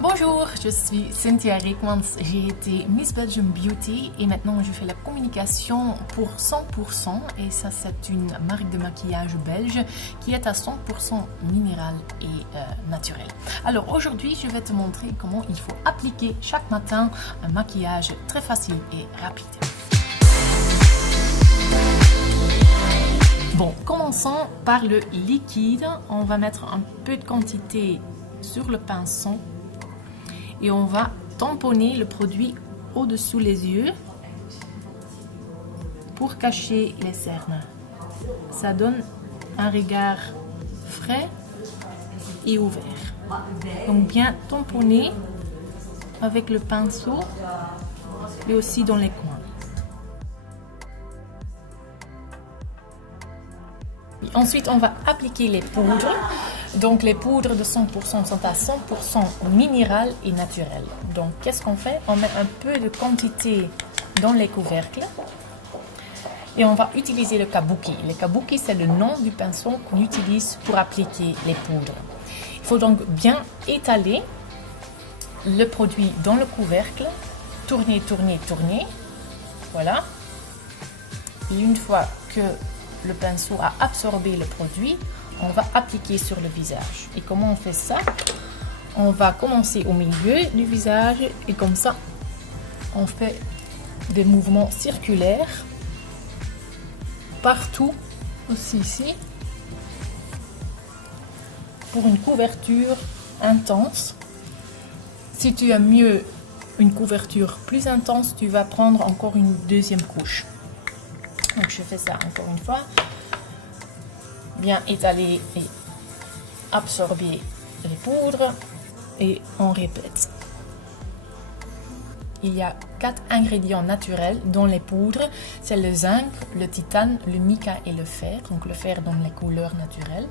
Bonjour, je suis Cynthia Reekmans, j'ai été Miss Belgium Beauty et maintenant je fais la communication pour 100% et ça c'est une marque de maquillage belge qui est à 100% minéral et naturel. Alors aujourd'hui je vais te montrer comment il faut appliquer chaque matin un maquillage très facile et rapide. Bon, commençons par le liquide. On va mettre un peu de quantité sur le pinceau et on va tamponner le produit au-dessous les yeux pour cacher les cernes. Ça donne un regard frais et ouvert. Donc bien tamponner avec le pinceau et aussi dans les coins. Ensuite, on va appliquer les poudres. Donc, les poudres de 100% sont à 100% minérales et naturelles. Donc, qu'est-ce qu'on fait? On met un peu de quantité dans les couvercles et on va utiliser le kabuki. Le kabuki, c'est le nom du pinceau qu'on utilise pour appliquer les poudres. Il faut donc bien étaler le produit dans le couvercle, tourner, tourner, tourner. Voilà. Et une fois que le pinceau a absorbé le produit, on va appliquer sur le visage. Et comment on fait ça? On va commencer au milieu du visage et comme ça, on fait des mouvements circulaires partout, aussi ici, pour une couverture intense. Si tu aimes mieux une couverture plus intense, tu vas prendre encore une deuxième couche. Donc je fais ça encore une fois. Bien étaler et absorber les poudres et on répète. Il y a 4 ingrédients naturels dans les poudres. C'est le zinc, le titane, le mica et le fer. Donc le fer donne les couleurs naturelles.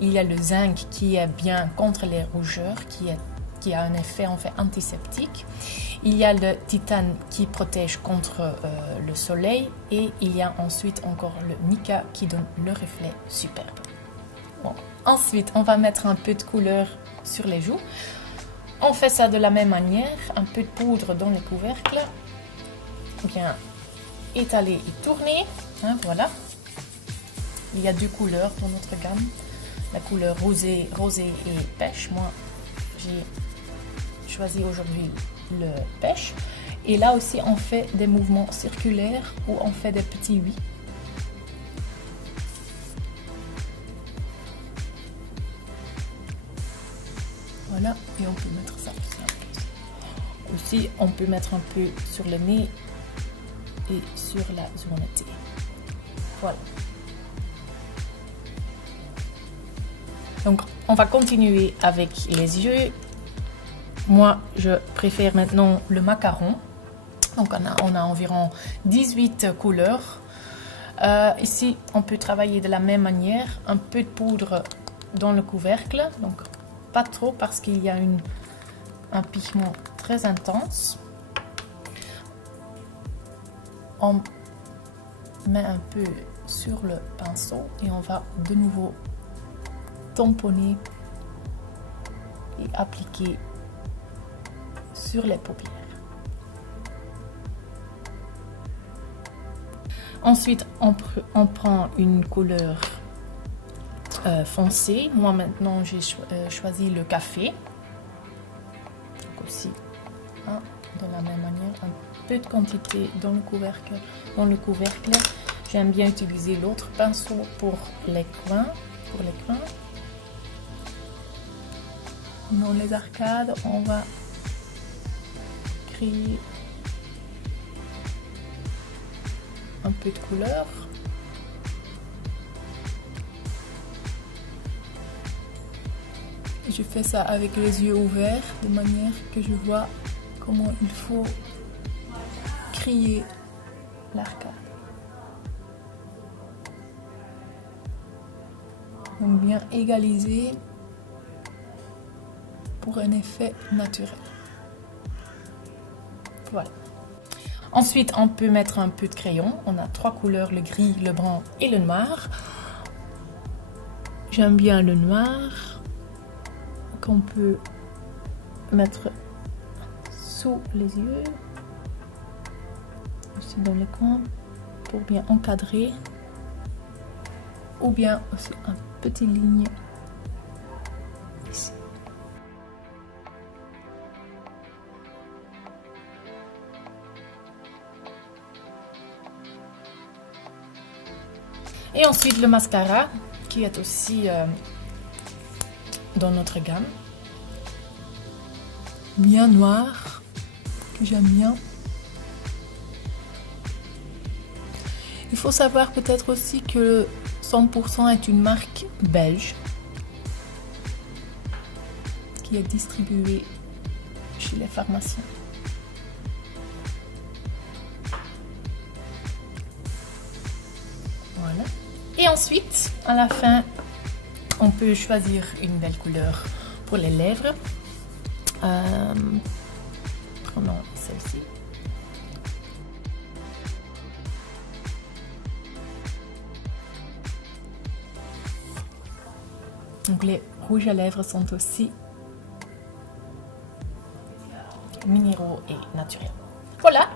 Il y a le zinc qui est bien contre les rougeurs, qui a un effet en fait antiseptique. Il y a le titane qui protège contre le soleil et il y a ensuite encore le mica qui donne le reflet superbe. Bon. Ensuite, on va mettre un peu de couleur sur les joues. On fait ça de la même manière, un peu de poudre dans les couvercles, bien étaler et tourner. Hein, voilà. Il y a 2 couleurs dans notre gamme, la couleur rosé et pêche. Moi, j'ai choisi aujourd'hui le pêche. Et là aussi, on fait des mouvements circulaires où on fait des petits oui. Voilà, et on peut mettre ça. Aussi, on peut mettre un peu sur le nez et sur la zone T. Voilà. Donc, on va continuer avec les yeux. Moi, je préfère maintenant le macaron. Donc, on a environ 18 couleurs. Ici, on peut travailler de la même manière. Un peu de poudre dans le couvercle. Donc, pas trop parce qu'il y a un pigment très intense. On met un peu sur le pinceau et on va de nouveau tamponner et appliquer sur les paupières. Ensuite, on prend une couleur foncée. Moi maintenant, j'ai choisi le café. Donc aussi, hein, de la même manière, un peu de quantité dans le couvercle. J'aime bien utiliser l'autre pinceau pour les coins. Dans les arcades, on va créer un peu de couleur. Je fais ça avec les yeux ouverts, de manière que je vois comment il faut créer l'arcade. Donc bien égaliser pour un effet naturel. Voilà. Ensuite, on peut mettre un peu de crayon. On a 3 couleurs, le gris, le brun et le noir. J'aime bien le noir qu'on peut mettre sous les yeux, aussi dans les coins, pour bien encadrer, ou bien aussi un petit ligne ici. Et ensuite le mascara qui est aussi dans notre gamme, bien noir, que j'aime bien. Il faut savoir peut-être aussi que 100% est une marque belge qui est distribuée chez les pharmaciens. Voilà. Et ensuite, à la fin, on peut choisir une belle couleur pour les lèvres. Prenons celle-ci. Donc les rouges à lèvres sont aussi minéraux et naturels. Voilà,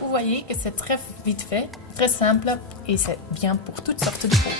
vous voyez que c'est très vite fait, très simple et c'est bien pour toutes sortes de peau.